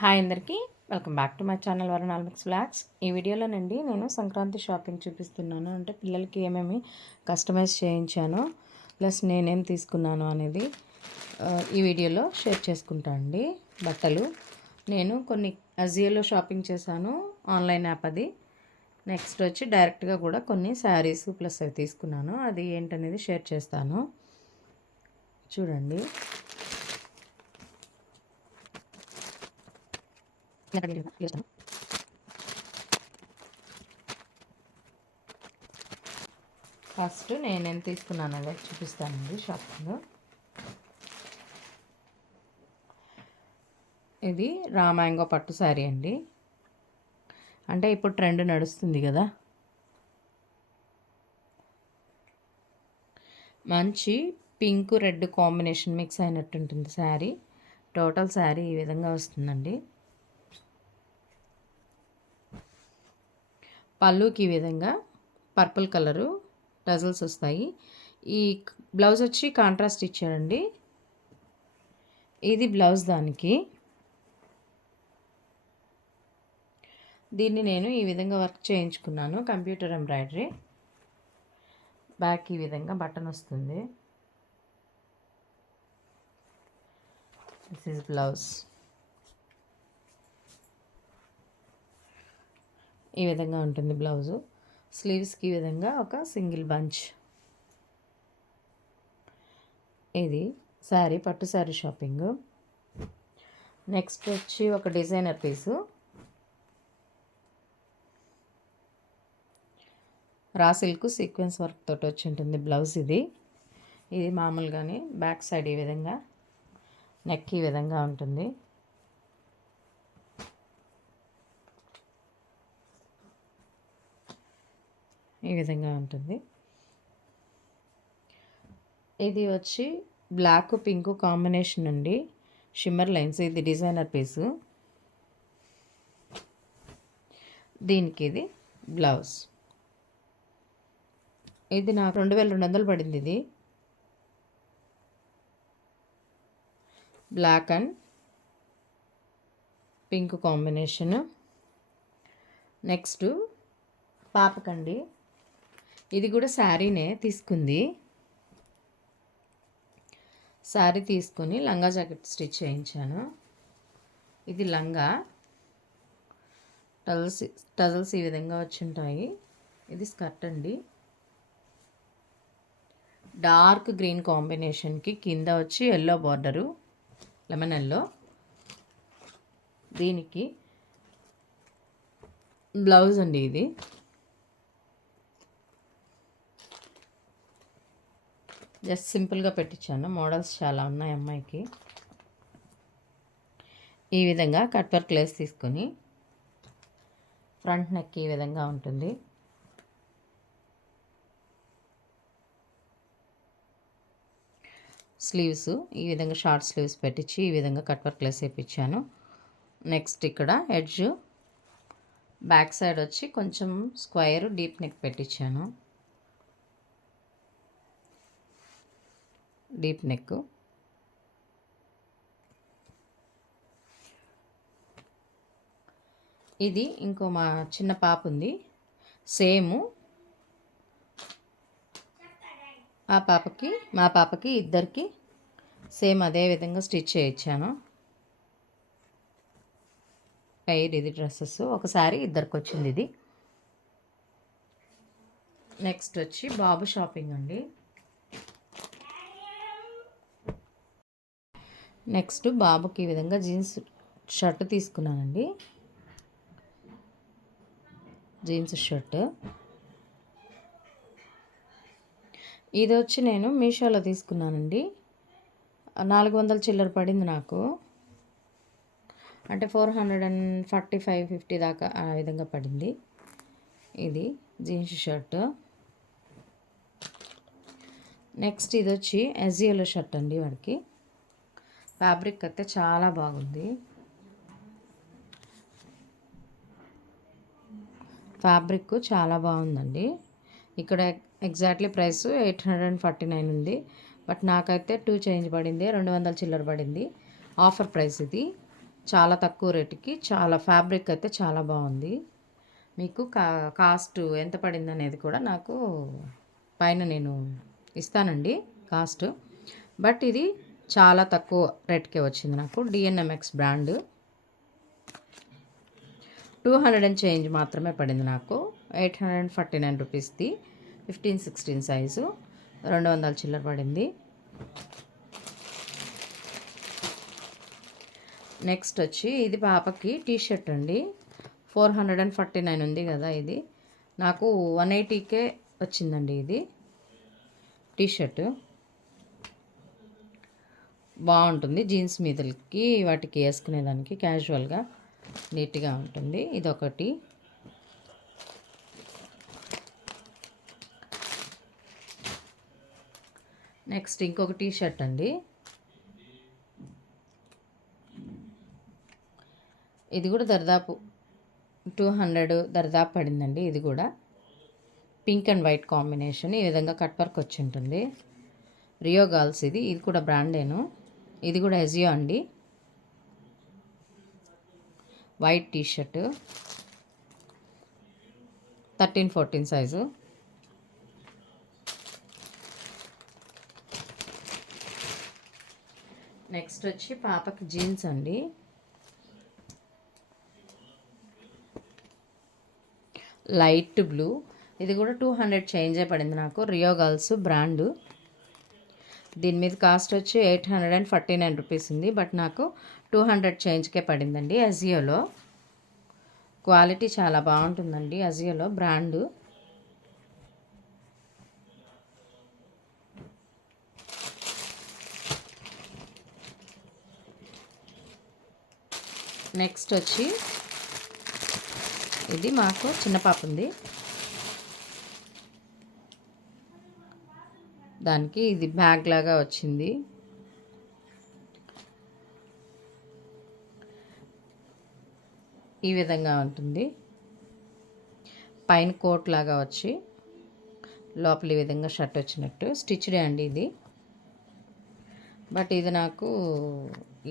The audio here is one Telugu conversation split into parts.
హాయ్ అందరికీ welcome back to my channel Varun all mix vlogs ఈ వీడియోలోనండి నేను సంక్రాంతి షాపింగ్ చూపిస్తున్నాను. అంటే పిల్లలకి ఏమేమి కస్టమైజ్ చేయించాను ప్లస్ నేనేం తీసుకున్నాను అనేది ఈ వీడియోలో షేర్ చేసుకుంటా అండి. బట్టలు. నేను కొన్ని అజియోలో షాపింగ్ చేశాను. ఆన్లైన్ యాప్ అది. నెక్స్ట్ వచ్చి డైరెక్ట్గా కూడా కొన్ని శారీస్ ప్లస్ అవి తీసుకున్నాను. అది ఏంటనేది షేర్ చేస్తాను. చూడండి. ఫస్ట్ నేను ఎంత తీసుకున్నాను అనేది చూపిస్తానండి షాపింగ్ ఇది రామాయంగో పట్టు శారీ అండి. అంటే ఇప్పుడు ట్రెండ్ నడుస్తుంది కదా. మంచి పింక్ రెడ్ కాంబినేషన్ మిక్స్ అయినట్టు ఉంటుంది శారీ. టోటల్ శారీ ఈ విధంగా వస్తుందండి. పళ్ళుకి ఈ విధంగా పర్పుల్ కలరు టజల్స్ వస్తాయి. ఈ బ్లౌజ్ వచ్చి కాంట్రాస్ట్ ఇచ్చారండి. ఇది బ్లౌజ్ దానికి. దీన్ని నేను ఈ విధంగా వర్క్ చేయించుకున్నాను కంప్యూటర్ ఎంబ్రాయిడరీ. బ్యాక్ ఈ విధంగా బటన్ వస్తుంది. దిస్ ఈజ్ బ్లౌజ్ ఈ విధంగా ఉంటుంది బ్లౌజు. స్లీవ్స్కి ఈ విధంగా ఒక సింగిల్ బంచ్. ఇది శారీ పట్టు శారీ షాపింగ్. నెక్స్ట్ వచ్చి ఒక designer piece. Raw silk sequence work తోటి వచ్చి ఉంటుంది బ్లౌజ్ ఇది. ఇది మామూలుగానే బ్యాక్ సైడ్ ఈ విధంగా నెక్ ఈ విధంగా ఉంటుంది. ఈ విధంగా ఉంటుంది. ఇది వచ్చి బ్లాక్ పింక్ కాంబినేషన్ అండి షిమ్మర్ లైన్స్. ఇది డిజైనర్ పీసు. దీనికి ఇది బ్లౌజ్. ఇది నాకు రెండు వేల రెండు వందలు పడింది ఇది. Black and pink combination. Next పాపకండి. ఇది కూడా శారీనే తీసుకుంది. శారీ తీసుకుని లంగా జాకెట్ స్టిచ్ చేయించాను. ఇది లంగా. టజల్స్ టజల్స్ ఈ విధంగా వచ్చి ఉంటాయి ఇది స్కర్ట్ అండి. డార్క్ గ్రీన్ కాంబినేషన్కి కింద వచ్చి ఎల్లో బార్డరు లెమన్ ఎల్లో. దీనికి బ్లౌజ్ అండి ఇది. జస్ట్ సింపుల్గా పెట్టించాను. మోడల్స్ చాలా ఉన్నాయి అమ్మాయికి. ఈ విధంగా కట్ వర్క్ లేస్ తీసుకొని ఫ్రంట్ నెక్ ఈ విధంగా ఉంటుంది. స్లీవ్స్ ఈ విధంగా షార్ట్ స్లీవ్స్ పెట్టించి ఈ విధంగా కట్ వర్క్ లేస్ వేయించాను. నెక్స్ట్ ఇక్కడ ఎడ్జ్ బ్యాక్ సైడ్ వచ్చి కొంచెం స్క్వైర్ డీప్ నెక్ పెట్టించాను. Deep neck. ఇది ఇంకో మా చిన్న పాప ఉంది. సేమ్. ఆ పాపకి మా పాపకి ఇద్దరికి సేమ్ అదే విధంగా స్టిచ్ చేయించాను. పెయిర్ ఇది డ్రెస్సెస్ ఒకసారి ఇద్దరికి వచ్చింది ఇది. నెక్స్ట్ వచ్చి బాబు షాపింగ్ అండి. నెక్స్ట్ బాబుకి ఈ విధంగా జీన్స్ షర్ట్ తీసుకున్నానండి. Jeans shirt. ఇది వచ్చి నేను మీషోలో తీసుకున్నానండి. నాలుగు వందల చిల్లర పడింది నాకు. అంటే four hundred and forty five fifty దాకా ఆ విధంగా పడింది. ఇది జీన్స్ షర్ట్. నెక్స్ట్ ఇది వచ్చి ఎజియోలో షర్ట్ అండి వాడికి. ఫ్యాబ్రిక్ అయితే చాలా బాగుంది. ఫ్యాబ్రిక్ చాలా బాగుందండి. ఇక్కడ exactly price eight hundred and forty nine ఉంది. బట్ నాకైతే టూ చేంజ్ పడింది రెండు వందల చిల్లర పడింది. ఆఫర్ ప్రైస్ ఇది. చాలా తక్కువ రేటుకి చాలా ఫ్యాబ్రిక్ అయితే చాలా బాగుంది. మీకు కా కాస్ట్ ఎంత పడింది అనేది కూడా నాకు పైన నేను ఇస్తానండి కాస్ట్. బట్ ఇది చాలా తక్కువ రేట్కే వచ్చింది నాకు. DNMX brand. Two hundred and change మాత్రమే పడింది నాకు. Eight hundred and forty nine రూపీస్ది. Fifteen sixteen size. రెండు వందల చిల్లర పడింది. నెక్స్ట్ వచ్చి ఇది పాపకి టీ షర్ట్ అండి. Four hundred and forty nine ఉంది కదా ఇది. నాకు వన్ ఎయిటీకే వచ్చిందండి ఇది. టీ షర్టు బాగుంటుంది. జీన్స్ మీదలకి వాటికి వేసుకునేదానికి క్యాజువల్గా నీట్గా ఉంటుంది. ఇదొకటి. నెక్స్ట్ ఇంకొక టీ షర్ట్ అండి. ఇది కూడా దరిదాపు టూ హండ్రెడ్ దరిదాపు పడిందండి ఇది కూడా. Pink and white combination. ఈ విధంగా కట్ వర్క్ వచ్చి ఉంటుంది. రియో గర్ల్స్ ఇది. ఇది కూడా బ్రాండేను. ఇది కూడా ఎజియో అండి. White T shirt thirteen fourteen size next వచ్చి పాపకి జీన్స్ అండి. లైట్ బ్లూ ఇది కూడా టూ హండ్రెడ్ చేంజ్ పడింది నాకు. రియో గర్ల్స్ బ్రాండ్ దీని మీద కాస్ట్ వచ్చి eight hundred and forty nine rupees ఉంది. బట్ నాకు టూ హండ్రెడ్ చేంజ్కే పడిందండి అజియోలో క్వాలిటీ చాలా బాగుంటుందండి అజియోలో బ్రాండు. నెక్స్ట్ వచ్చి ఇది మాకు చిన్న పాప ఉంది. దానికి ఇది బ్యాగ్ లాగా వచ్చింది. ఈ విధంగా ఉంటుంది. పైన కోట్ లాగా వచ్చి లోపల ఈ విధంగా షర్ట్ వచ్చినట్టు. స్టిచ్డే అండి ఇది. బట్ ఇది నాకు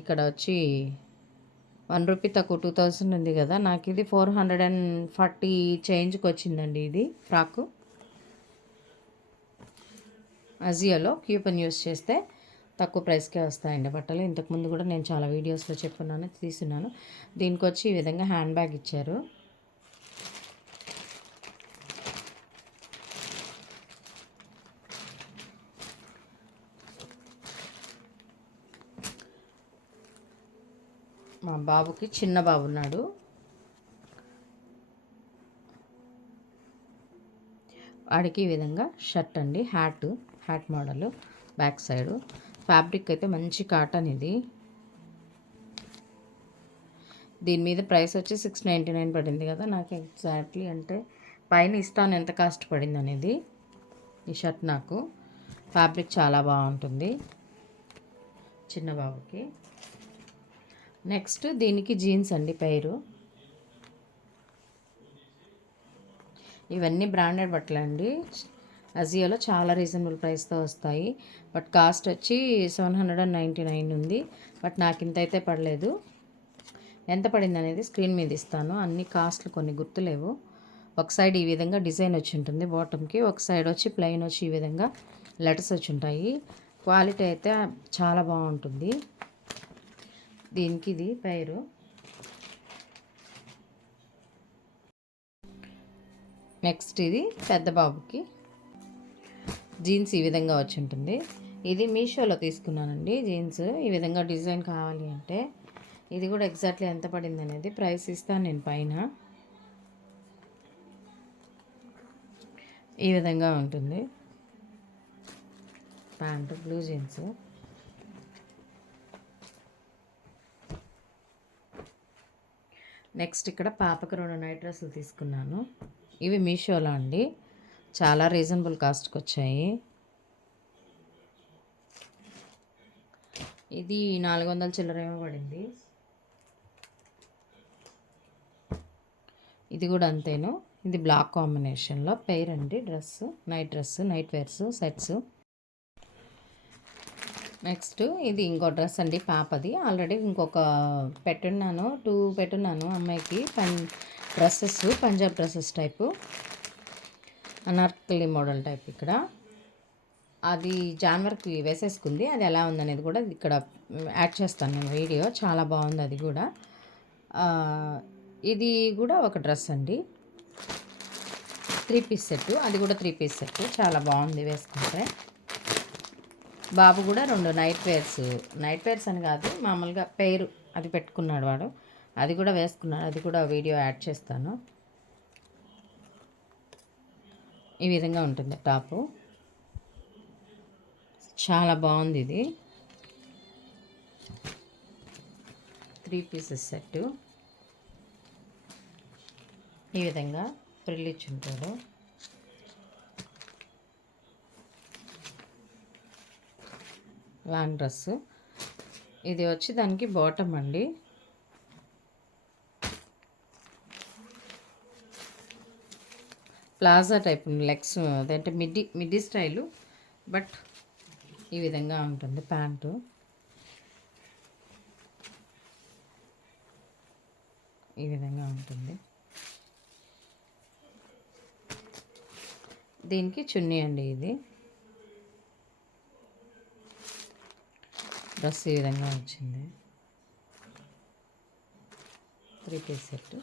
ఇక్కడ వచ్చి వన్ రూపీ తక్కువ టూ థౌజండ్ ఉంది కదా నాకు ఇది ఫోర్ హండ్రెడ్ అండ్ ఫార్టీ చేంజ్కి వచ్చిందండి ఇది ఫ్రాకు. అజియోలో క్యూపన్ యూస్ చేస్తే తక్కువ ప్రైస్కే వస్తాయండి బట్టలు. ఇంతకుముందు కూడా నేను చాలా వీడియోస్లో చెప్పున్నాను తీసున్నాను దీనికి వచ్చి ఈ విధంగా హ్యాండ్ బ్యాగ్ ఇచ్చారు. మా బాబుకి చిన్న బాబు ఉన్నాడు. వాడికి ఈ విధంగా షర్ట్ అండి hat. Hat model back side. Fabric అయితే మంచి కాటన్ ఇది. దీని మీద ప్రైస్ వచ్చి సిక్స్ నైంటీ నైన్ పడింది కదా నాకు ఎగ్జాక్ట్లీ అంటే పైన ఇస్తాను ఎంత కాస్ట్ పడింది అనేది ఈ షర్ట్ నాకు. ఫ్యాబ్రిక్ చాలా బాగుంటుంది చిన్న బాబుకి. నెక్స్ట్ దీనికి జీన్స్ అండి పేరు. ఇవన్నీ బ్రాండెడ్ బట్టలు అండి అజియోలో చాలా రీజనబుల్ ప్రైస్తో వస్తాయి. బట్ కాస్ట్ వచ్చి seven hundred and ninety nine ఉంది. బట్ నాకు ఇంత అయితే పడలేదు. ఎంత పడింది అనేది స్క్రీన్ మీద ఇస్తాను. అన్ని కాస్ట్లు కొన్ని గుర్తులేవు. ఒక సైడ్ ఈ విధంగా డిజైన్ వచ్చి ఉంటుంది బాటమ్కి ఒక సైడ్ వచ్చి ప్లెయిన్ వచ్చి ఈ విధంగా లెటర్స్ వచ్చి ఉంటాయి. క్వాలిటీ అయితే చాలా బాగుంటుంది. దీనికి ఇది పైరు. నెక్స్ట్ ఇది పెద్ద బాబుకి. జీన్స్ ఈ విధంగా వచ్చి ఉంటుంది ఇది మీషోలో తీసుకున్నానండి. జీన్స్ ఈ విధంగా డిజైన్ కావాలి అంటే ఇది కూడా ఎగ్జాక్ట్లీ ఎంత పడింది అనేది ప్రైస్ ఇస్తాను నేను పైన. ఈ విధంగా ఉంటుంది. Pant blue jeans. నెక్స్ట్ ఇక్కడ పాపకు రెండు నైట్ డ్రెస్సులు తీసుకున్నాను. ఇవి మీషోలో అండి. చాలా రీజనబుల్ కాస్ట్కి వచ్చాయి. ఇది నాలుగు వందల చిల్లర ఇవ్వబడింది పడింది. ఇది కూడా అంతేను. ఇది బ్లాక్ కాంబినేషన్లో పెయిర్ అండి. Dress night dress night wears sets next ఇది ఇంకో డ్రెస్ అండి పాపది. ఆల్రెడీ ఇంకొక పెట్టున్నాను టూ పెట్టున్నాను అమ్మాయికి. పం dresses Punjab dresses type anarkali model type ఇక్కడ. అది జాన్వర్కి వేసేసుకుంది. అది ఎలా ఉందనేది కూడా ఇక్కడ యాడ్ చేస్తాను నేను వీడియో. చాలా బాగుంది అది కూడా. ఇది కూడా ఒక డ్రెస్ అండి. Three piece set. అది కూడా త్రీ పీస్ సెట్. చాలా బాగుంది వేసుకుంటే. బాబు కూడా రెండు నైట్ వేర్స్. నైట్ వేర్స్ అని కాదు మామూలుగా పేరు అది పెట్టుకున్నాడు వాడు. అది కూడా వేసుకున్నాడు. అది కూడా వీడియో యాడ్ చేస్తాను. ఈ విధంగా ఉంటుంది టాపు. చాలా బాగుంది ఇది. త్రీ పీసెస్ సెట్ ఈ విధంగా ఫ్రిల్ ఇచ్చి ఉంటాడు లాంగ్ డ్రెస్ ఇది వచ్చి దానికి బాటమ్ అండి. ప్లాజా టైప్ లెగ్స్ అదంటే మిడ్డీ మిడ్డీ స్టైలు బట్ ఈ విధంగా ఉంటుంది ప్యాంటు. ఈ విధంగా ఉంటుంది. దీనికి చున్నీ అండి ఇది. డ్రెస్ ఈ విధంగా వచ్చింది. Three piece set.